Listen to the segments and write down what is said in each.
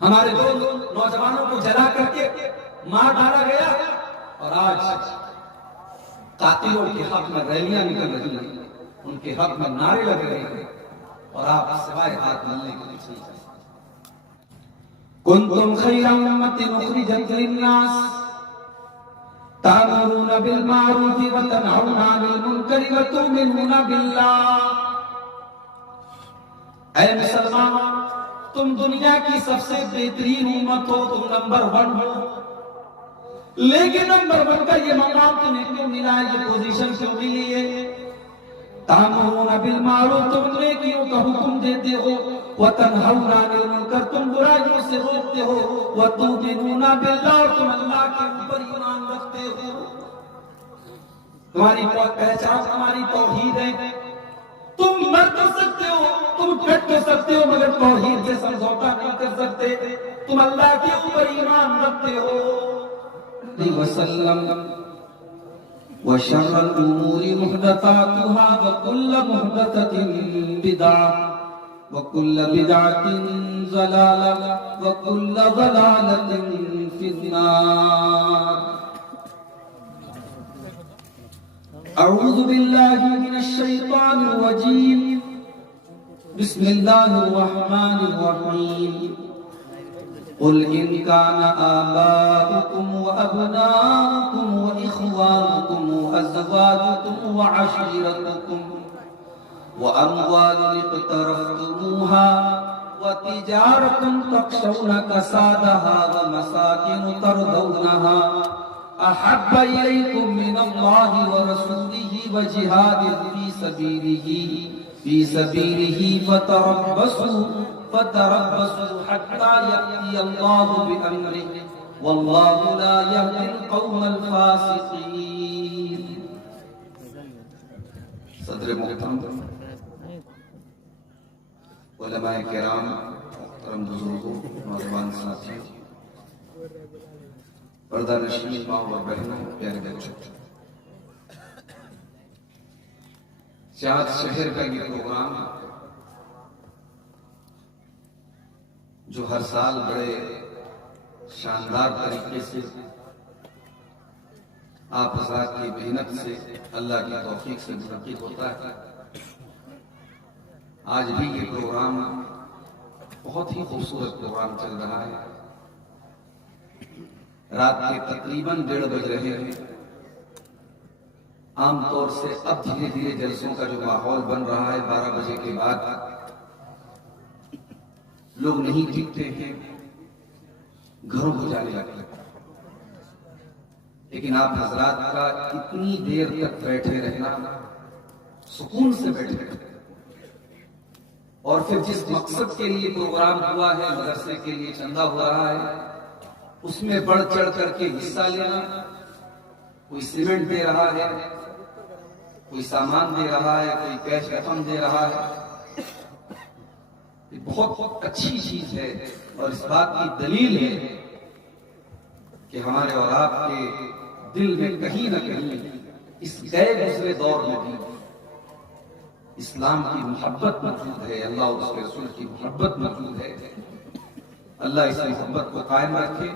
ہمارے دو نوجوانوں کو جلا کر کے مار ڈالا گیا، اور آج قاتلوں کے حق میں ریلیاں نکل رہی ہیں، ان کے حق میں نعرے لگ رہے ہیں، اور آپ سوائے ہاتھ ملنے کے لیے نہیں جائیں۔ کنتم خیر امۃ اخرجت للناس تأمرون بالمعروف وتنہون عن المنکر وتؤمنون باللہ۔ اے مسلمان، تم دنیا کی سب سے بہترین امت ہو، تم نمبر 1 ہو، لیکن نمبر 1 کا یہ مقام تمہیں کیوں ملا ہے، یہ پوزیشن کیوں ملی ہے؟ تأمرون بالمعروف، تم نیکیوں کا حکم دیتے ہو، وتنہون عن المنکر، تم برائیوں سے روکتے ہو، وتؤمنون باللہ، تم اللہ کے اوپر ایمان رکھتے ہو۔ تمہاری پہچان تمہاری توحید ہے۔ تم مر تو سکتے ہو، تم کٹ تو سکتے ہو، مگر توحید سے سمجھوتا نہیں کر سکتے۔ تم اللہ کے اوپر ایمان رکھتے ہو۔ وسلم وشر الامور محدثاتها وكل محدثة بدعة وكل بدعة ضلالة وكل ضلالة في النار۔ اعوذ باللہ من الشیطان الرجیم، بسم اللہ الرحمن الرحیم۔ قل ان كان آباؤكم وأبناؤكم وإخوانكم وأزواجكم وعشيرتكم وأموال اقترفتموها وتجارة تخشون كسادها ومساكن ترضونها أحب إليكم من الله ورسوله وجهاد في سبيله فتربصوا حتى يأتي الله بأمره والله لا يهدي القوم الفاسقين۔ صدر محترم، علماء کرام، محترم بزرگوں، نوجوان ساتھیوں، پردہ نشین ماں اور بہنوں، پیارے بچوں، چار شہر کا یہ پروگرام جو ہر سال بڑے شاندار طریقے سے آپ حضرات کی محنت سے، اللہ کی توفیق سے منعقد ہوتا ہے، آج بھی یہ پروگرام بہت ہی خوبصورت پروگرام چل رہا ہے۔ رات کے تقریباً 1:30 بج رہے ہیں۔ عام طور سے اب دھیرے دھیرے جلسوں کا جو ماحول بن رہا ہے، 12 بجے کے بعد لوگ نہیں ٹکتے ہیں، گھروں کو جانے لگتے ہیں، لیکن آپ حضرات کا اتنی دیر تک بیٹھے رہنا، سکون سے بیٹھے رہنا، اور پھر جس مقصد کے لیے پروگرام ہوا ہے، مدرسے کے لیے چندہ ہو رہا ہے، اس میں بڑھ چڑھ کر کے حصہ لینا، کوئی سیمنٹ دے رہا ہے، کوئی سامان دے رہا ہے، کوئی کیش رقم دے رہا ہے، یہ بہت اچھی چیز ہے، اور اس بات کی دلیل ہے کہ ہمارے اور آپ کے دل میں کہیں نہ کہیں اس گئے گزرے دور میں بھی اسلام کی محبت موجود ہے، اللہ اور اس کے رسول کی محبت موجود ہے۔ اللہ اس محبت کو قائم رکھے۔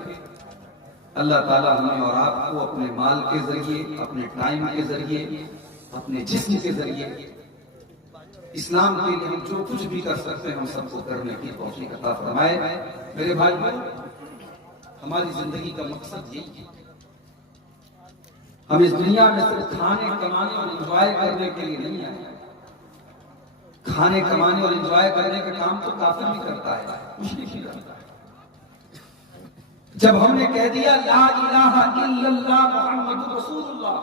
اللہ تعالیٰ ہمیں اور آپ کو اپنے مال کے ذریعے، اپنے ٹائم کے ذریعے، اپنے جسم کے ذریعے اسلام کے لیے ہم جو کچھ بھی کر سکتے ہیں ہم سب کو کرنے کی توفیق عطا فرمائے۔ میرے بھائی، ہماری زندگی کا مقصد یہی ہے، ہم اس دنیا میں صرف کھانے کمانے اور انجوائے کرنے کے لیے نہیں آئے۔ کھانے کمانے اور انجوائے کرنے کا کام تو کافر بھی کرتا ہے، مشرک بھی کرتا ہے۔ جب ہم نے کہہ دیا لا الہ الا اللہ محمد رسول اللہ،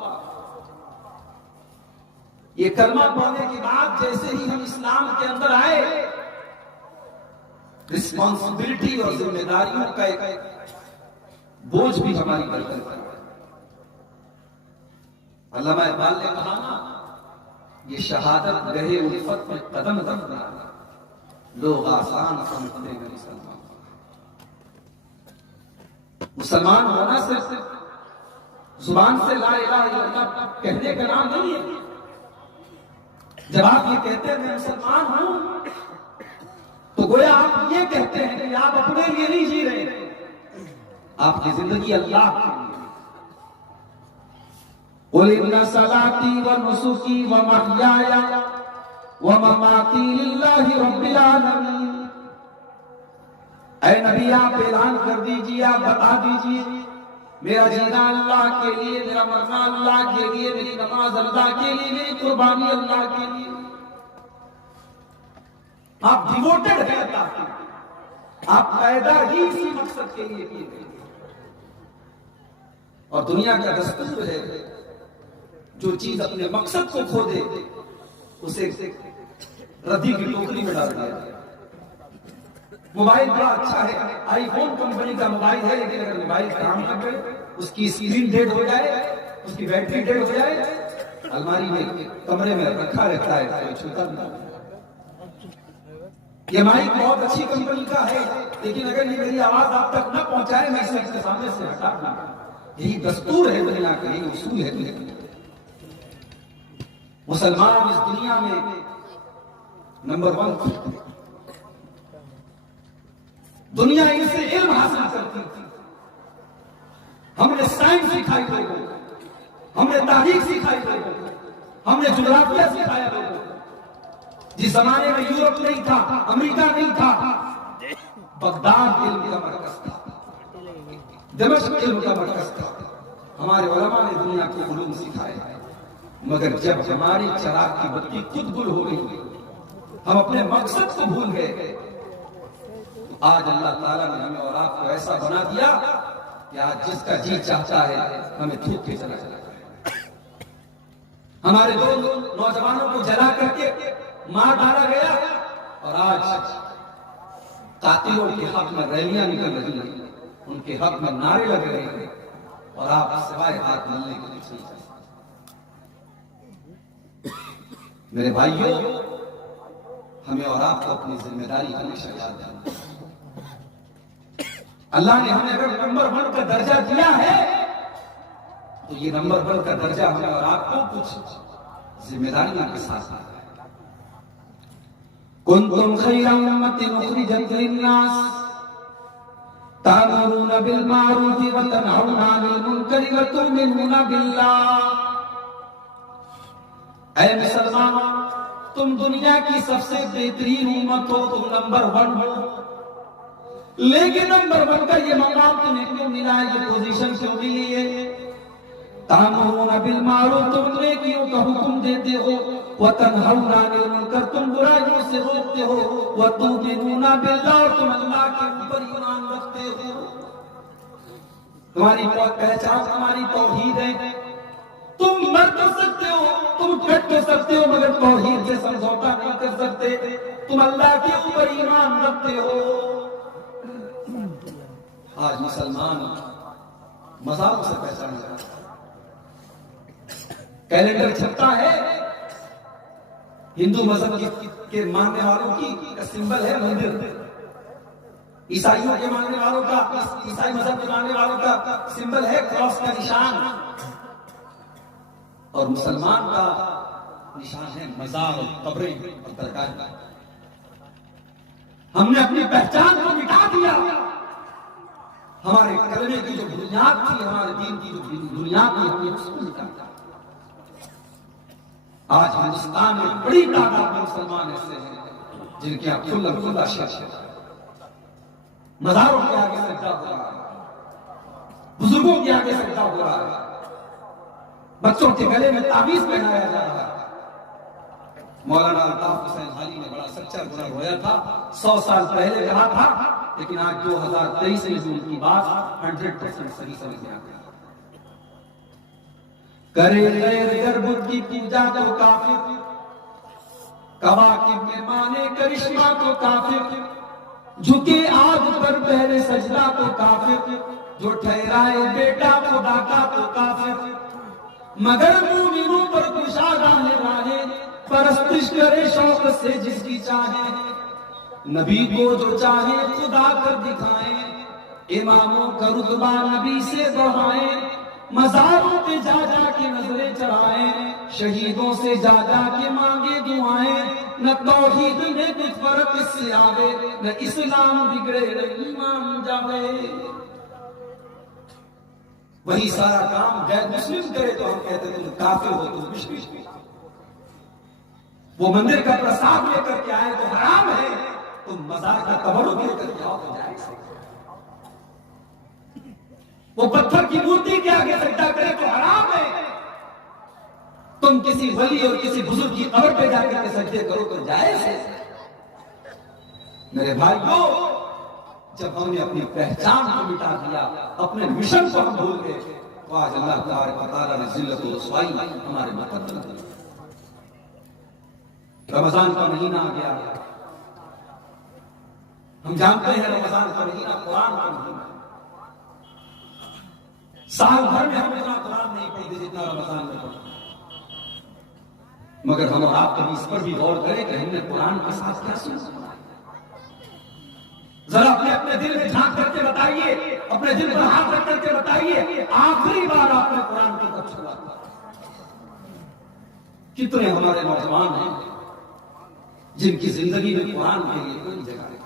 یہ کلمہ پڑھنے کے بعد جیسے ہی ہم اسلام کے اندر آئے، رسپانسبلٹی اور ذمہ داریوں کا ایک بوجھ بھی ہماری گردن پر ہے۔ علامہ اقبال نے کہا نا، یہ شہادت گہے الفت میں قدم رکھنا لوگ آسان سمجھتے ہیں۔ مسلمان ہونا صرف زبان سے لا الہ الا اللہ کہنے کا نام نہیں ہے۔ جب آپ یہ کہتے ہیں میں مسلمان ہوں تو گویا آپ یہ کہتے ہیں کہ آپ اپنے لیے نہیں جی رہے، آپ کی زندگی اللہ کے لیے۔ قُلْ إِنَّ صَلَاتِي وَنُسُكِي وَمَحْيَايَ وَمَمَاتِي لِلَّهِ رَبِّ الْعَالَمِينَ۔ اے نبی آپ اعلان کر دیجئے، آپ بتا دیجئے، میرا جینا اللہ کے لیے، میرا مرنا اللہ کے لیے، میری نماز اللہ کے لیے، میری قربانی اللہ کے لیے۔ آپ ڈیووٹڈ ہیں اللہ کے لیے، آپ پیدا ہی اسی مقصد کے لیے کیے گئے۔ اور دنیا کا دستور ہے جو چیز اپنے مقصد کو کھو دے اسے ردی کی ٹوکری میں ڈال دیا۔ موبائل بڑا اچھا ہے، آئی فون کمپنی کا موبائل ہے، لیکن اگر موبائل کام نہ کرے، اس کی اسکرین ڈیڈ ہو جائے، اس کی بیٹری ڈیڈ ہو جائے، الماری میں کمرے میں رکھا رہتا ہے، کوئی چھوتا نہیں۔ یہ مائک بہت اچھی کمپنی کا ہے، لیکن اگر یہ میری آواز آپ تک نہ پہنچائے، میں اسے اس کے سامنے سے ہٹا دوں۔ یہی دستور ہے دنیا کا، یہی اصول ہے دنیا کا۔ مسلمان اس دنیا میں نمبر 1 دنیا ان سے علم حاصل کرتی تھی۔ ہم نے سائنس سکھائی لوگوں کو، ہم نے تاریخ سکھائی لوگوں کو، ہم نے جغرافیہ سکھایا لوگوں کو۔ جس زمانے میں یورپ نہیں تھا، امریکہ نہیں تھا، بغداد علم کا مرکز تھا، دمشق علم کا مرکز تھا۔ ہمارے علماء نے دنیا کو علوم سکھائے، مگر جب ہماری چراغ کی بتی خود گل ہو گئی، ہم اپنے مقصد کو بھول گئے۔ آج اللہ تعالیٰ نے ہمیں اور آپ کو ایسا بنا دیا کہ آج جس کا جی چاہتا ہے ہمیں تھوک کے چلا جاتا ہے۔ ہمارے دو نوجوانوں کو جلا کر کے مار ڈالا گیا، اور آج قاتلوں کے حق میں ریلیاں نکل رہی ہیں، ان کے حق میں نعرے لگ رہے ہیں، اور آپ سوائے ہاتھ ملنے کے لیے نہیں جا سکتے۔ میرے بھائیوں، ہمیں اور آپ کو اپنی ذمہ داری ہمیشہ یاد رکھنا ہے۔ اللہ نے ہمیں اگر نمبر 1 کا درجہ دیا ہے تو یہ نمبر 1 کا درجہ ہمیں اور آپ کو کچھ ذمہ داریاں کے ساتھ ہے۔ کنتم خیر امۃ اخرجت للناس تأمرون بالمعروف وتنہون عن المنکر وتؤمنون باللہ۔ اے مسلمان، تم دنیا کی سب سے بہترین امت ہو، تم نمبر 1 ہو، لیکن نمبر 1 کا یہ مقام تمہیں کیوں ملا ہے، یہ پوزیشن کیوں ملی ہے؟ تأمرون بالمعروف، تم نیکیوں کا حکم دیتے ہو، وتنہون عن المنکر، تم برائیوں سے روکتے ہو، وتؤمنون باللہ، تم اللہ کے اوپر ایمان رکھتے ہو۔ تمہاری پہچان تمہاری توحید ہے۔ تم مر تو سکتے ہو، تم کٹ تو سکتے ہو، مگر توحید سے سمجھوتا نہیں کر سکتے۔ تم اللہ کے اوپر ایمان رکھتے ہو۔ آج مسلمان مذہب سے پہچانا جاتا ہے، کیلنڈر چھپتا ہے، ہندو مذہب کے ماننے والوں کی سمبل ہے مندر، عیسائیوں کے ماننے والوں کا، عیسائی مذہب کے ماننے والوں کا سمبل ہے کراس کا نشان، اور مسلمان کا نشان ہے مزار اور قبریں اور درگاہیں۔ ہم نے اپنی پہچان کو مٹا دیا، ہمارے کلمے کی جو بنیاد تھی، ہمارے دین کی جو بنیاد تھی، ہم نے اس کو مٹا دیا۔ آج ہندوستان میں بڑی تعداد میں مسلمان ایسے ہیں جن کے کھلا شرک ہے، مزاروں کے آگے سجدہ ہو رہا ہے، بزرگوں کے آگے سجدہ ہو رہا ہے، بچوں کے گلے میں تعویذ پہنایا جا رہا ہے۔ مولانا الطاف حسین حالی نے بڑا سچا گناہ رویا تھا، 100 سال پہلے کہا تھا، لیکن آج 2023 میں ان کی بات 100% صحیح سمجھ میں آ گئی۔ کرے غیر گربت کی پوجا تو کافر، کواکب میں مانے کرشمہ تو کافر، جھکے آگ پر پہلے سجدہ تو کافر، جو ٹھہرائے بیٹا خدا کا تو کافر، مگر مومنوں پر کشادہ ہے راہیں، پرستش کرے شوق سے جس کی چاہے، نبی کو جو چاہے خدا کر دکھائیں، اماموں کا رتبہ نبی سے بڑھائیں، مزاروں پہ جا جا کے نظریں چڑھائیں، شہیدوں سے جا جا کے مانگے دعائیں، نہ توحید میں کچھ فرق اس سے آوے، نہ اسلام بگڑے نہ ایمان جاوے۔ وہی سارا کام غیر مسلم کرے تو ہم کہتے تم کافر ہو، تم مشرک ہو۔ وہ مندر کا پرساد لے کر کے آئے تو حرام ہے، تم مزار کا تبرک لے کر کے آؤ تو جائز ہے۔ وہ پتھر کی مورتی کے آگے سجدہ کرے تو حرام ہے، تم کسی ولی اور کسی بزرگ کی قبر پہ جا کر کے سجدے کرو تو جائز ہے۔ میرے بھائیوں، جب ہم نے اپنی پہچان کو مٹا دیا، اپنے مشن کو ہم بھول گئے، تو آج اللہ تعالیٰ نے ذلت و رسوائی ہمارے مقدم کر دی۔ رمضان کا مہینہ آ گیا، ہم جانتے ہیں رمضان کا مہینہ قرآن کا مہینہ، سال بھر میں ہم اتنا قرآن نہیں پڑھتے جتنا رمضان میں پڑھتے، مگر ہم اور آپ کبھی اس پر بھی غور کریں کہ ہم نے قرآن کے ساتھ کیا سنا۔ ذرا اپنے دل میں جھانک کر کے بتائیے، اپنے دل پر ہاتھ رکھ کر کے بتائیے، آخری بار آپ نے قرآن کو کب چھوا؟ کتنے ہمارے نوجوان ہیں جن کی زندگی میں قرآن کے لیے کوئی جگہ نہیں،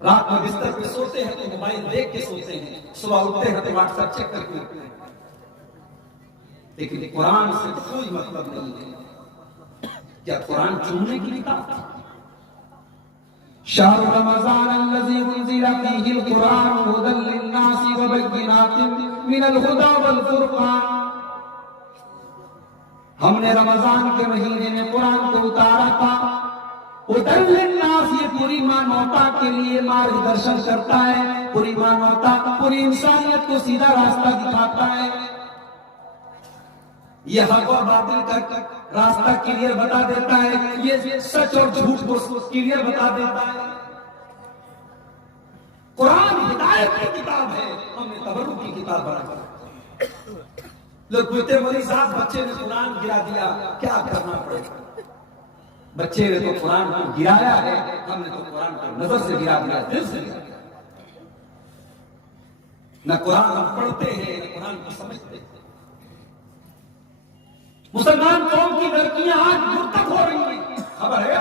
رات میں بستر پہ سوتے ہیں تو موبائل دیکھ کے سوتے ہیں، صبح اٹھتے ہیں تو واٹس ایپ چیک کر کے اٹھتے ہیں، لیکن قرآن سے کوئی مطلب نہیں ہے۔ کیا قرآن چننے کی کتاب ہے؟ شہر رمضان الذی انزل فیہ القرآن ھدی للناس وبینات من الھدی والفرقان۔ ہم نے رمضان کے مہینے میں قرآن کو اتارا تھا، ھدی للناس، یہ پوری مانوتا کے لیے مارگدرشن کرتا ہے، پوری مانوتا، پوری انسانیت کو سیدھا راستہ دکھاتا ہے، یہ حق اور باطل کا راستہ کلیئر بتا دیتا ہے، یہ سچ اور جھوٹ کو کلیئر بتا دیتا ہے۔ قرآن ہدایت کی کتاب ہے، ہم نے تبرک کی کتاب بنا کر لوگ پوچھتے مولی صاحب بچے نے قرآن گرا دیا کیا کرنا پڑے گا؟ بچے نے تو قرآن کو گرایا ہے، ہم نے تو قرآن کو نظر سے گرا دیا، دل سے گرا دیا۔ نہ قرآن ہم پڑھتے ہیں نہ قرآن کو سمجھتے ہیں۔ مسلمان قوم کی لڑکیاں آج مرتد ہو رہی ہیں، خبر ہے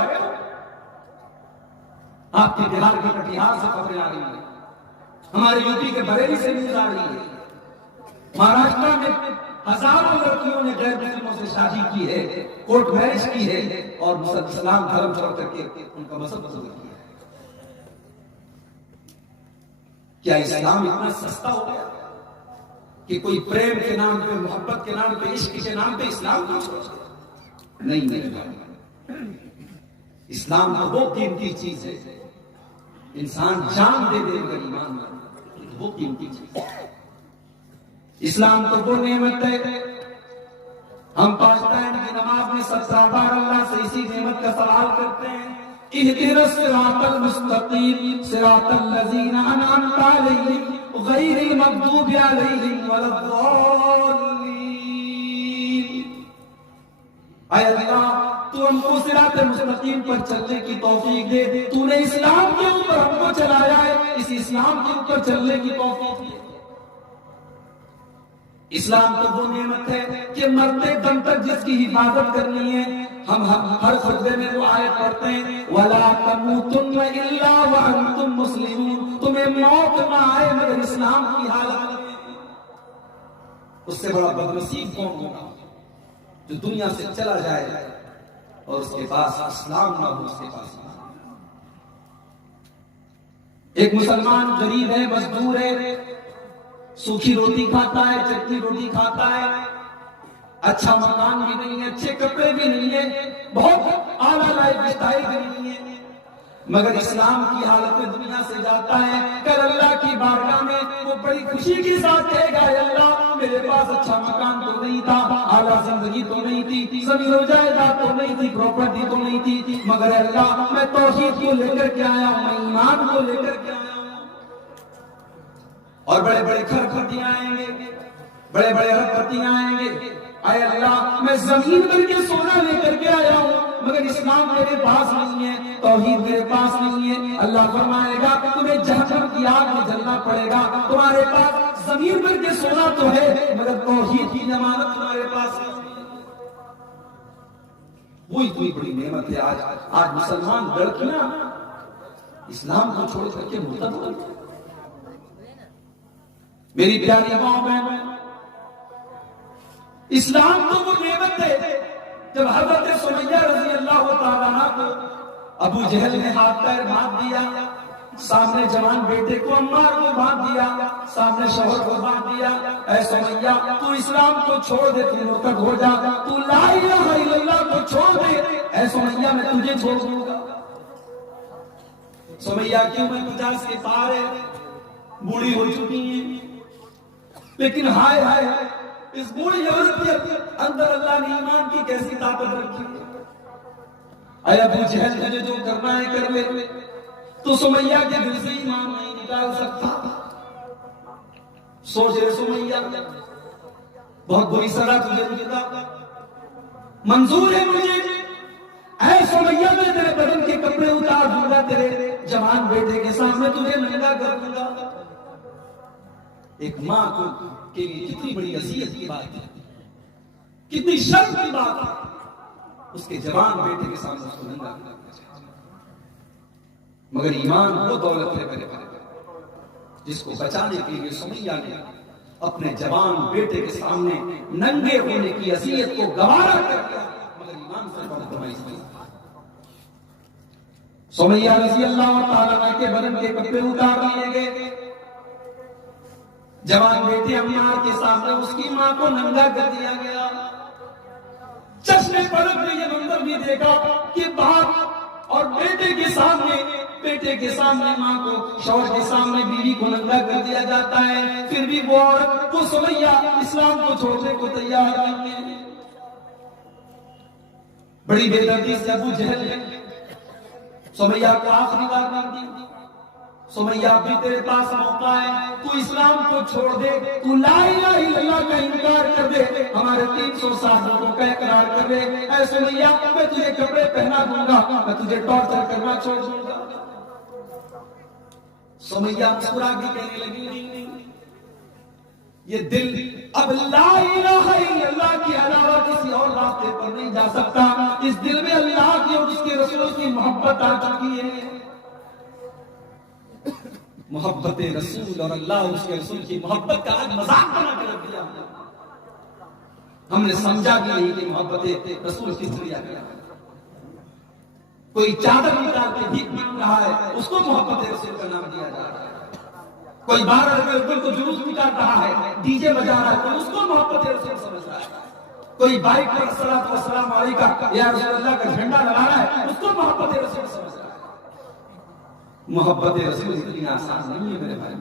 آپ کے بہار کے کٹیہار سے خبریں آ رہی ہیں، ہمارے یوپی کے بریلی سے نیوز آ رہی ہے، مہاراشٹر میں ہزاروں لڑکیوں نے غیر مسلموں سے شادی کی ہے، کورٹ میرج کی ہے، اور اسلام دھرم چھوڑ کر کے ان کا مذہب بدل کیا ہے۔ کیا اسلام اتنا سستا ہو گیا کہ کوئی پریم کے نام پہ، محبت کے نام پہ، عشق کے نام پہ اسلام کو چھوڑ دے؟ نہیں، اسلام تو وہ قیمتی چیز ہے، انسان جان دے دے مگر ایمان نہ، وہ قیمتی چیز ہے۔ اسلام تو وہ نعمت ہے، ہم پانچ ٹائم کی نماز میں 17 بار اللہ سے اسی نعمت کا سوال کرتے ہیں، اہدنا الصراط المستقیم صراط الذین انعمت علیہم غیر المغضوب علیہم ولا الضالین۔ اے اللہ تو ہم کو صراط مستقیم پر چلنے کی توفیق دے، تو نے اسلام کے اوپر ہم کو چلایا ہے، اس اسلام کے اوپر چلنے کی توفیق دے۔ اسلام تو وہ نعمت ہے کہ مرتے دم تک جس کی حفاظت کرنی ہے، ہم ہر خطبے میں وہ آیت پڑھتے ہیں وَلَا تَمُوتُنَّ إِلَّا وَأَنْتُمْ مُسْلِمُونَ، تمہیں موت نہ آئے مگر اسلام کی حالت میں۔ اس سے بڑا بدنصیب کون ہوگا جو دنیا سے چلا جائے اور اس کے پاس اسلام نہ ہو، اس کے پاس ایک مسلمان غریب ہے، مزدور ہے، سوکھی روٹی کھاتا ہے، چٹنی روٹی کھاتا ہے، اچھا مکان بھی نہیں ہے، اچھے کپڑے بھی نہیں ہے، بہت اعلیٰ لائف اسٹائل بھی نہیں ہے، مگر اسلام کی حالت میں دنیا سے جاتا ہے، کل اللہ کی بارگاہ میں وہ بڑی خوشی کے ساتھ کہے گا اے اللہ میرے پاس اچھا مکان تو نہیں تھا، اعلیٰ زندگی تو نہیں تھی، زمین و جائیداد تو نہیں تھی، پراپرٹی تو نہیں تھی، مگر اے اللہ میں توحید کو لے کر کے آیا ہوں، میں ایمان کو لے کر کے آیا ہوں، اور بڑے بڑے گھر پتی آئیں گے، بڑے بڑے ارب پتی آئیں گے، اے اللہ میں زمین پر کے سونا لے کر کے آیا ہوں مگر اسلام میرے پاس نہیں ہے، توحید میرے پاس نہیں ہے۔ اللہ فرمائے گا تمہیں جہنم کی آگ میں جلنا پڑے گا، تمہارے پاس زمین زمین پر کے سونا تو ہے مگر توحید کی ضمانت تمہارے پاس ہے. وہی کوئی بڑی نعمت ہے. آج مسلمان لڑکیاں اسلام کو چھوڑ کر کے مرتد ہو گئی. میری پیاری ماں بہن، اسلام تو وہ نعمت ہے جب حضرت سمیہ رضی اللہ تعالیٰ عنہ کو ابو جہل نے ہاتھ پیر باندھ دیا، سامنے جوان بیٹے کو عمار کو باندھ دیا، سامنے شوہر کو باندھ دیا. اے سمیہ تو اسلام کو چھوڑ دے، تو مرتد ہو جا، تو لا الہ الا اللہ کو چھوڑ دے. اے سمیہ میں تجھے چھوڑ دوں گا. سمیہ کی عمر 50 کے پار ہے، بوڑھی ہو چکی ہیں، لیکن ہائے ہائے اس بوڑھی عورت کے اندر اللہ نے ایمان کی کیسی طاقت رکھی. اے ابو جہل تجھے جو کرنا ہے کر لے. تو سمیہ کے دل سے ایمان نہیں نکال سکتا. سوچ رہے سمیہ بہت بری سزا تجھے ملتا، منظور ہے مجھے. اے سمیہ میں تیرے بدن کے کپڑے اتار دوں گا، تیرے جوان بیٹے کے سامنے تجھے ننگا کر دوں گا. ایک ماں کو کے لیے کتنی بڑی اذیت کی بات ہے، کتنی شرم کی بات ہے اس کے جوان بیٹے کے سامنے اس کو ننگا کرنا. مگر ایمان وہ دولت ہے میرے بھائی جس کو بچانے کے لیے سمیہ نے اپنے جوان بیٹے کے سامنے ننگے ہونے کی اذیت کو گوارا کر دیا، مگر ایمان سے کمپرومائز نہیں. سمیہ رضی اللہ تعالیٰ عنہ کے بدن کے کپڑے اتار لیے گئے. جوان بیٹے عمار کے سامنے اس کی ماں کو ننگا کر دیا گیا. چشمے پلک میں یہ منظر بھی دیکھا کہ باپ اور بیٹے کے سامنے ماں کو، شوہر کے سامنے بیوی کو ننگا کر دیا جاتا ہے. پھر بھی وہ عورت کو سمیہ اسلام کو چھوڑنے کو تیار نہیں ہے. بڑی بے دردی سے ابو جہل نے سمیہ کو آخری بار مار دی. سمیہ بھی تیرے پاس موقع ہے، تو اسلام کو چھوڑ دے، تو لا الہ الا اللہ کا انکار کر دے، ہمارے 300 صحابوں کا اقرار کر دے. اے سمیہ میں تجھے کپڑے پہنا دوں گا، میں تجھے ٹارچر کرنا چھوڑ دوں گا. سمیہ مسکرا کے کہنے لگی یہ دل اب لا الہ الا اللہ کے علاوہ کسی اور راستے پر نہیں جا سکتا. اس دل میں اللہ کی اور اس کے رسول کی محبت آ چکی ہے. محبت رسول اور اللہ اور اس کے رسول کی محبت کا آج مذاق بنا کے رکھ دیا. ہم نے سمجھا بھی نہیں کہ محبت رسول کس طرح کیا. کوئی چادر نکال کے بھیک مانگ رہا ہے، اس کو محبت رسول کا نام دیا جا رہا ہے. کوئی 12 روپے کو جلوس نکال رہا ہے، ڈی جے بجا رہا ہے، کوئی اس کو محبت رسول سمجھ رہا ہے. کوئی بائک پر الصلوۃ والسلام علیکہ یا رسول اللہ کا جھنڈا لگا رہا ہے، اس کو محبت رسول سمجھ رہا ہے. محبت رسول اتنی آسان نہیں ہے میرے بھائی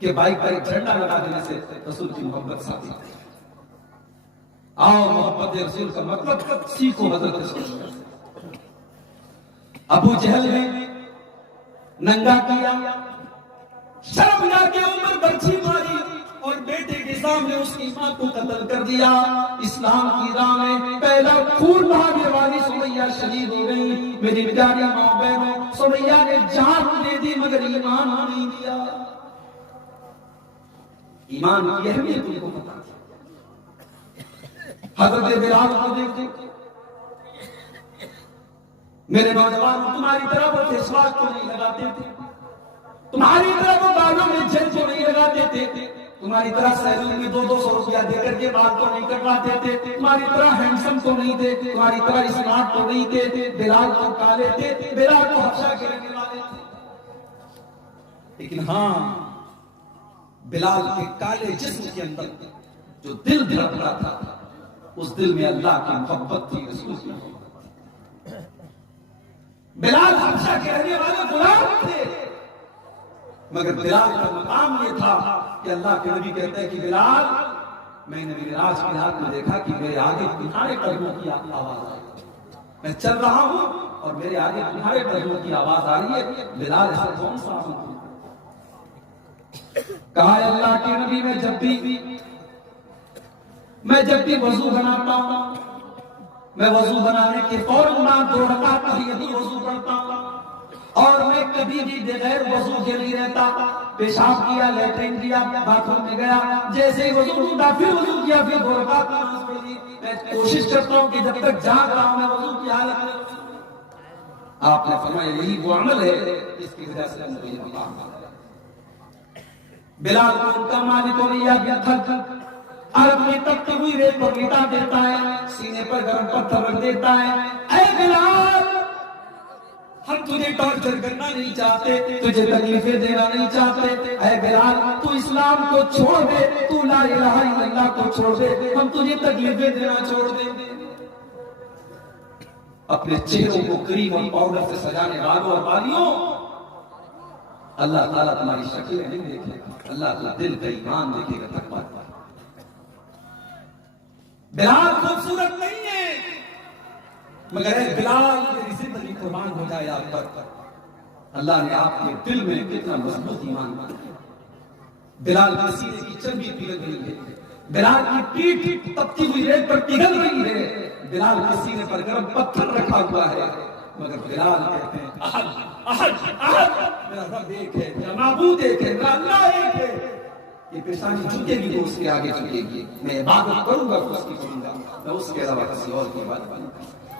کہ بائک پر ایک جھنڈا لگا دینے سے رسول کی محبت ثابت ہے. آؤ محبت رسول کا مطلب سیکھو حضرت رسول. ابو جہل نے ننگا کیا، شرمگاہ کے اوپر برچھی ماری اور بیٹے کے سامنے اس کی ماں کو قتل کر دیا. اسلام کی راہ میں پہلا خون بہانے والی سمیہ شہید ہو گئی. میری پیاری ماں بہنوں، سمیہ نے جان دے دی مگر ایمان نہیں دیا. ایمان کی اہمیت ان کو پتا تھی. حضرت بلال کو دیکھتے میرے نوجوان تمہاری طرح وہ فیسواش کو نہیں لگاتے تھے، تمہاری طرح وہ بالوں میں جیل کو نہیں لگاتے تھے، تمہاری طرح سیلون میں 200 روپیہ دے کر کے بال کو نہیں کٹواتے تھے، تمہاری طرح ہینڈسم تو نہیں تھے، تمہاری طرح اسمارٹ تو نہیں تھے. بلال تو کالے تھے، بلال تو حبشہ کے رہنے والے تھے. لیکن ہاں بلال کے کالے جسم کے اندر جو دل دھڑک رہا تھا، اس دل میں اللہ کی محبت تھی، رسول کی محبت. بلال حبشہ کے رہنے والے غلام تھے، مگر بلال کا مقام یہ تھا کہ اللہ کے نبی کہتے ہیں کہ بلال، میں نے معراج کی رات میں دیکھا کہ میرے آگے تمہارے قدموں کی آواز آئی. میں چل رہا ہوں اور میرے آگے تمہارے قدموں کی آواز آ رہی ہے. بلال ایسا کون سا ہوں؟ کہا اللہ کے نبی میں جب بھی وضو بناتا ہوں، میں وضو بنانے کے فوراً بعد 2 رکعت تحیۃ الوضو پڑھتا ہوں. اور میں کبھی بھی بغیر وضو کے نہیں رہتا. پیشاب کیا, لیٹرین کیا, باتھ روم میں گیا, جیسے ہی وضو ٹوٹا پھر وضو کیا, پھر 2 رکعت نماز پڑھی. میں کوشش کرتا ہوں کہ جب تک جاگ رہا ہوں میں وضو کی حالت میں. آپ نے فرمایا یہی وہ عمل ہے جس کی وجہ سے مجھے مقام ملا. بلال کو ان کا مالک ریا بھی تھک عرب میں تکتی ہوئی ریت پر لٹا دیتا ہے, سینے پر گرم پتھر رکھ دیتا ہے. اے بلال, ہم تجھے ٹارچر کرنا نہیں چاہتے, تجھے تکلیفیں دینا نہیں چاہتے. اے بلال, تو اسلام کو چھوڑ دے, تو لا الہ الا اللہ کو چھوڑ دے, ہم تجھے تکلیفیں دینا چھوڑ دیں. اپنے چہروں کو کریم اور پاؤڈر سے سجانے والوں اور والیوں, اللہ تعالیٰ تمہاری شکلیں نہیں دیکھے گا, اللہ تعالیٰ دل کا ایمان دیکھے گا. تقویٰ. بلال خوبصورت نہیں ہے, مگر اے بلال میری زندگی قربان ہو جائے آپ پر. اللہ نے آپ کے دل میں کتنا مضبوط ایمان بنا. بلال کے سینے کی چربی پگھل رہی ہے, بلال کی پیٹھ تپتی ہوئی ریت پر پگھل رہی ہے, بلال کے سینے پر گرم پتھر رکھا ہوا ہے, مگر بلال کہتے ہیں احد احد احد, میرا رب ایک ہے, میرا معبود ایک ہے, میرا اللہ ایک ہے. یہ پیشانی جھکے گی تو اس کے آگے جھکے گی, میں عبادت کروں گا تو اس کی کروں گا, میں اس کے علاوہ کسی اور کی عبادت نہیں کروں گا.